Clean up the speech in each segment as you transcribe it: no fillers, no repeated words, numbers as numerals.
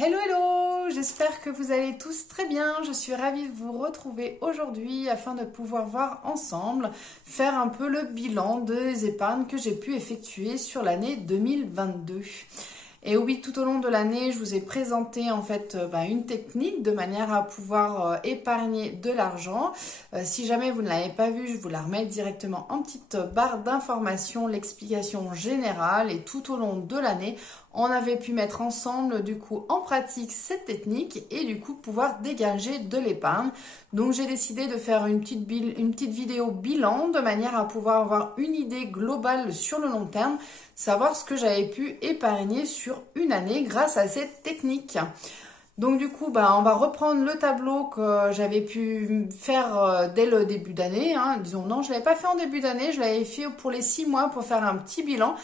Hello, hello! J'espère que vous allez tous très bien. Je suis ravie de vous retrouver aujourd'hui afin de pouvoir voir ensemble, faire un peu le bilan des épargnes que j'ai pu effectuer sur l'année 2022. Et oui, tout au long de l'année, je vous ai présenté en fait une technique de manière à pouvoir épargner de l'argent. Si jamais vous ne l'avez pas vue, je vous la remets directement en petite barre d'information, l'explication générale. Et tout au long de l'année, on avait pu mettre ensemble du coup en pratique cette technique et du coup pouvoir dégager de l'épargne. Donc j'ai décidé de faire une petite vidéo bilan de manière à pouvoir avoir une idée globale sur le long terme, savoir ce que j'avais pu épargner sur une année grâce à cette technique. Donc du coup, on va reprendre le tableau que j'avais pu faire dès le début d'année. Disons non, je ne l'avais pas fait en début d'année, je l'avais fait pour les 6 mois pour faire un petit bilan.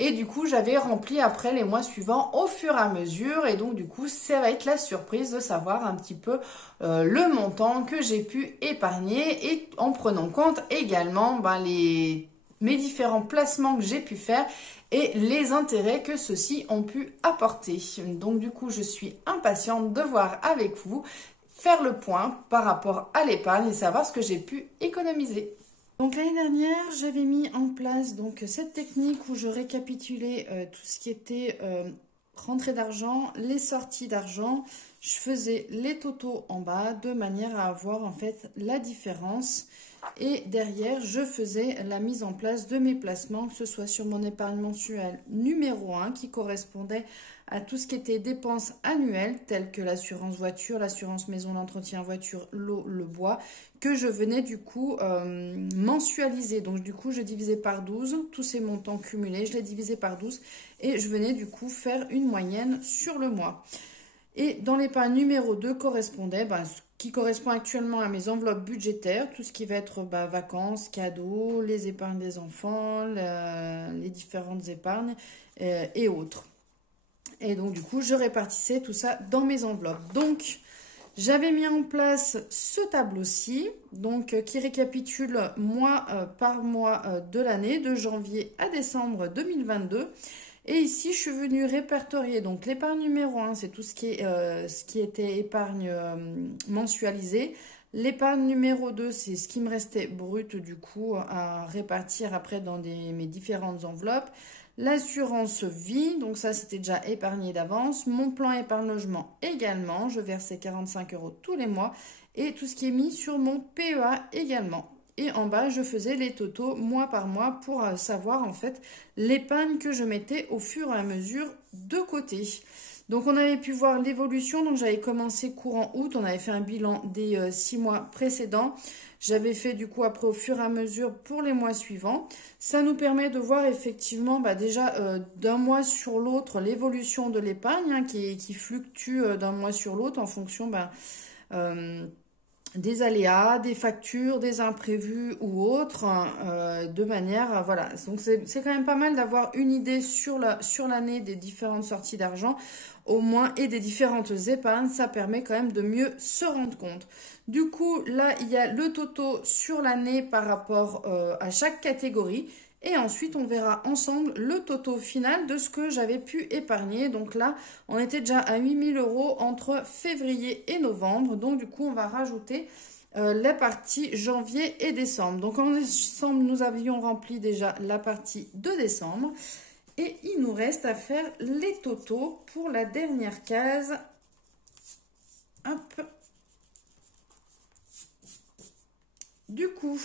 Et du coup, j'avais rempli après les mois suivants au fur et à mesure. Et donc, du coup, ça va être la surprise de savoir un petit peu le montant que j'ai pu épargner et en prenant compte également mes différents placements que j'ai pu faire et les intérêts que ceux-ci ont pu apporter. Donc, du coup, je suis impatiente de voir avec vous, faire le point par rapport à l'épargne et savoir ce que j'ai pu économiser. Donc l'année dernière, j'avais mis en place cette technique où je récapitulais tout ce qui était rentrée d'argent, les sorties d'argent. Je faisais les totaux en bas de manière à avoir en fait la différence. Et derrière, je faisais la mise en place de mes placements, que ce soit sur mon épargne mensuelle numéro 1 qui correspondait à tout ce qui était dépenses annuelles, telles que l'assurance voiture, l'assurance maison, l'entretien voiture, l'eau, le bois, que je venais du coup mensualiser. Donc du coup, je divisais par 12, tous ces montants cumulés, je les divisais par 12 et je venais du coup faire une moyenne sur le mois. Et dans l'épargne numéro 2 correspondait, ce qui correspond actuellement à mes enveloppes budgétaires, tout ce qui va être vacances, cadeaux, les épargnes des enfants, les différentes épargnes et autres. Et donc du coup, je répartissais tout ça dans mes enveloppes. Donc, j'avais mis en place ce tableau-ci, qui récapitule mois par mois de l'année, de janvier à décembre 2022. Et ici, je suis venue répertorier donc l'épargne numéro 1, c'est tout ce qui était épargne mensualisée. L'épargne numéro 2, c'est ce qui me restait brut du coup à répartir après dans mes différentes enveloppes. L'assurance vie, donc ça c'était déjà épargné d'avance. Mon plan épargne logement également, je versais 45 € tous les mois. Et tout ce qui est mis sur mon PEA également. Et en bas, je faisais les totaux mois par mois pour savoir en fait l'épargne que je mettais au fur et à mesure de côté. Donc on avait pu voir l'évolution, donc j'avais commencé courant août, on avait fait un bilan des 6 mois précédents. J'avais fait du coup après au fur et à mesure pour les mois suivants. Ça nous permet de voir effectivement déjà d'un mois sur l'autre l'évolution de l'épargne qui fluctue d'un mois sur l'autre en fonction des aléas, des factures, des imprévus ou autres, de manière, voilà. Donc c'est quand même pas mal d'avoir une idée sur l'année des différentes sorties d'argent, au moins, et des différentes épargnes. Ça permet quand même de mieux se rendre compte. Du coup, là, il y a le toto sur l'année par rapport à chaque catégorie. Et ensuite, on verra ensemble le toto final de ce que j'avais pu épargner. Donc là, on était déjà à 8 000 € entre février et novembre. Donc du coup, on va rajouter la partie janvier et décembre. Donc ensemble, nous avions rempli déjà la partie de décembre. Et il nous reste à faire les totos pour la dernière case. Hop. Du coup...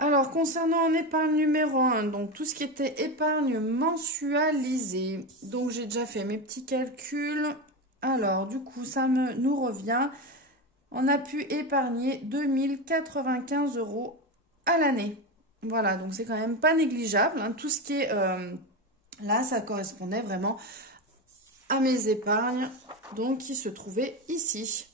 Alors, concernant en épargne numéro 1, donc tout ce qui était épargne mensualisée. Donc, j'ai déjà fait mes petits calculs. Alors, du coup, ça nous revient. On a pu épargner 2095 € à l'année. Voilà, donc c'est quand même pas négligeable. Tout ce qui est là, ça correspondait vraiment à mes épargnes donc qui se trouvaient ici.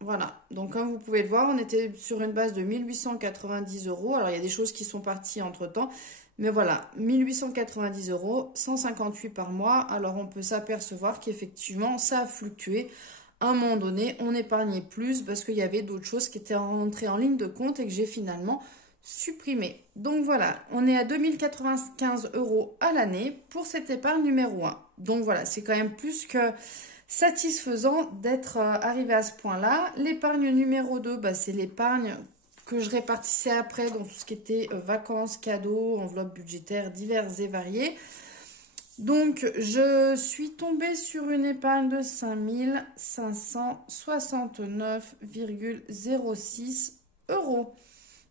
Voilà, donc comme vous pouvez le voir, on était sur une base de 1890 €. Alors, il y a des choses qui sont parties entre-temps. Mais voilà, 1890 €, 158 par mois. Alors, on peut s'apercevoir qu'effectivement, ça a fluctué. À un moment donné, on épargnait plus parce qu'il y avait d'autres choses qui étaient rentrées en ligne de compte et que j'ai finalement supprimé. Donc voilà, on est à 2095 € à l'année pour cette épargne numéro 1. Donc voilà, c'est quand même plus que satisfaisant d'être arrivé à ce point-là. L'épargne numéro 2, bah, c'est l'épargne que je répartissais après dans tout ce qui était vacances, cadeaux, enveloppes budgétaires diverses et variées. Donc, je suis tombée sur une épargne de 5 569,06 €.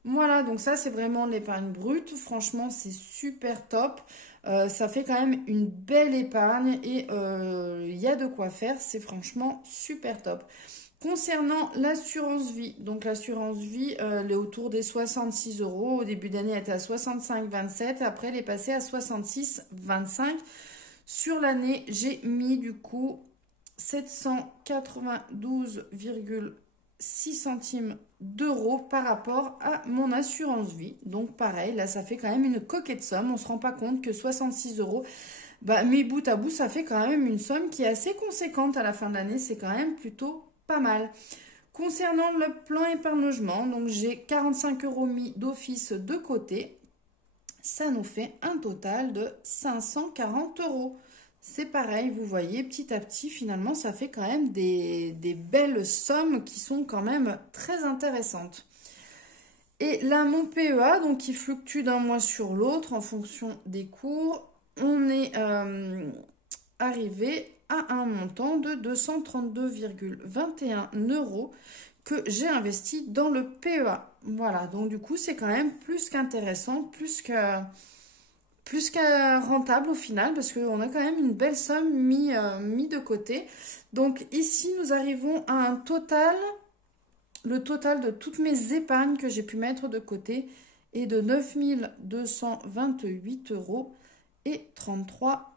Voilà, donc ça, c'est vraiment l'épargne brute. Franchement, c'est super top. Ça fait quand même une belle épargne et il y a de quoi faire. C'est franchement super top. Concernant l'assurance vie, donc l'assurance vie, elle est autour des 66 €. Au début d'année, elle était à 65,27 €. Après, elle est passée à 66,25 €. Sur l'année, j'ai mis du coup 792,6 centimes d'euros par rapport à mon assurance vie. Donc pareil, là, ça fait quand même une coquette somme. On ne se rend pas compte que 66 €, bah, mis bout à bout, ça fait quand même une somme qui est assez conséquente à la fin de l'année. C'est quand même plutôt pas mal. Concernant le plan épargne logement, donc j'ai 45 € mis d'office de côté. Ça nous fait un total de 540 €. C'est pareil, vous voyez, petit à petit, finalement, ça fait quand même des belles sommes qui sont quand même très intéressantes. Et là, mon PEA, donc qui fluctue d'un mois sur l'autre en fonction des cours, on est arrivé à un montant de 232,21 € que j'ai investi dans le PEA. Voilà, donc du coup, c'est quand même plus qu'intéressant, plus que rentable au final, parce qu'on a quand même une belle somme mis de côté. Donc ici, nous arrivons à un total, le total de toutes mes épargnes que j'ai pu mettre de côté est de 9 228 € et 33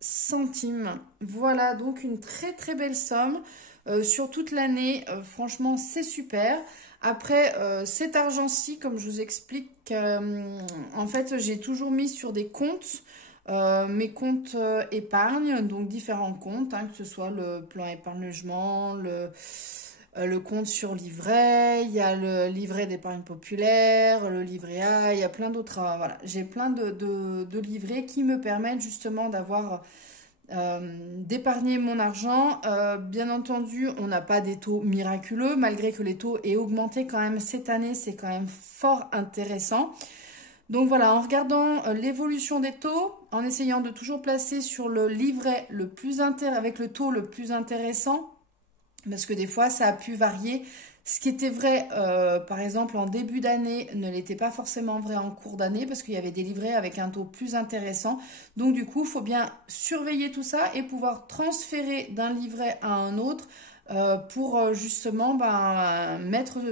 centimes. Voilà, donc une très très belle somme sur toute l'année. Franchement, c'est super. Après, cet argent-ci, comme je vous explique, en fait, j'ai toujours mis sur des comptes, mes comptes épargne, donc différents comptes, hein, que ce soit le plan épargne logement, le compte sur livret, il y a le livret d'épargne populaire, le livret A, il y a plein d'autres. Voilà, j'ai plein de livrets qui me permettent justement d'avoir d'épargner mon argent. Bien entendu, on n'a pas des taux miraculeux, malgré que les taux aient augmenté quand même cette année, c'est quand même fort intéressant. Donc voilà, en regardant l'évolution des taux, en essayant de toujours placer sur le livret le plus avec le taux le plus intéressant, parce que des fois ça a pu varier. Ce qui était vrai, par exemple, en début d'année, ne l'était pas forcément vrai en cours d'année parce qu'il y avait des livrets avec un taux plus intéressant. Donc, du coup, il faut bien surveiller tout ça et pouvoir transférer d'un livret à un autre pour justement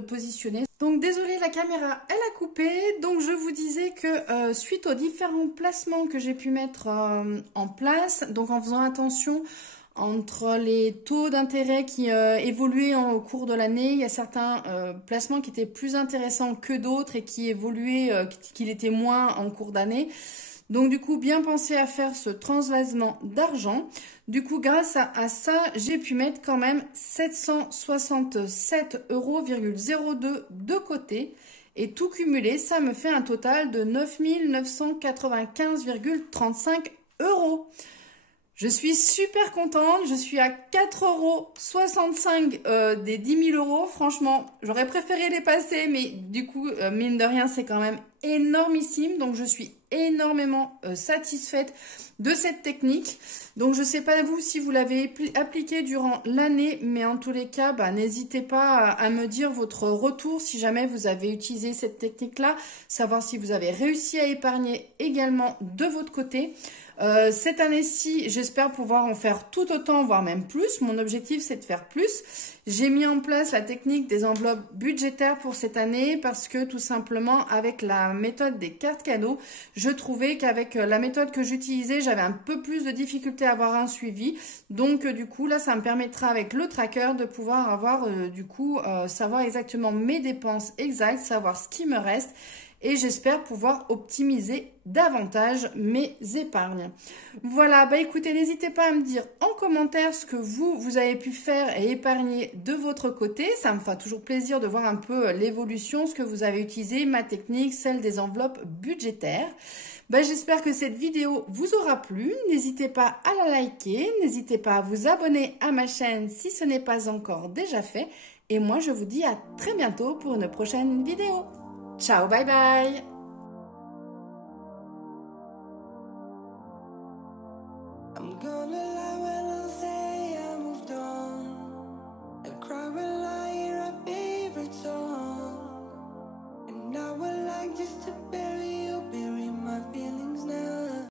positionner. Donc, désolée, la caméra, elle a coupé. Donc, je vous disais que suite aux différents placements que j'ai pu mettre en place, donc en faisant attention entre les taux d'intérêt qui évoluaient au cours de l'année, il y a certains placements qui étaient plus intéressants que d'autres et qui évoluaient, qui l'étaient moins en cours d'année. Donc du coup, bien penser à faire ce transvasement d'argent. Du coup, grâce à ça, j'ai pu mettre quand même 767,02 € de côté. Et tout cumulé, ça me fait un total de 9 995,35 €. Je suis super contente, je suis à 4,65 € des 10 000 €. Franchement, j'aurais préféré les passer, mais du coup, mine de rien, c'est quand même énormissime. Donc, je suis énormément satisfaite de cette technique. Donc, je ne sais pas vous si vous l'avez appliquée durant l'année, mais en tous les cas, n'hésitez pas à me dire votre retour si jamais vous avez utilisé cette technique-là, savoir si vous avez réussi à épargner également de votre côté. Cette année-ci, j'espère pouvoir en faire tout autant, voire même plus. Mon objectif, c'est de faire plus. J'ai mis en place la technique des enveloppes budgétaires pour cette année parce que tout simplement, avec la méthode des cartes cadeaux, je trouvais qu'avec la méthode que j'utilisais, j'avais un peu plus de difficulté à avoir un suivi. Donc, du coup, là, ça me permettra avec le tracker de pouvoir avoir, savoir exactement mes dépenses exactes, savoir ce qui me reste. et j'espère pouvoir optimiser davantage mes épargnes. Voilà, bah écoutez, n'hésitez pas à me dire en commentaire ce que vous avez pu faire et épargner de votre côté. Ça me fera toujours plaisir de voir un peu l'évolution, ce que vous avez utilisé, ma technique, celle des enveloppes budgétaires. Ben, j'espère que cette vidéo vous aura plu. N'hésitez pas à la liker, n'hésitez pas à vous abonner à ma chaîne si ce n'est pas encore déjà fait. Et moi, je vous dis à très bientôt pour une prochaine vidéo. Ciao, bye bye! I'm gonna lie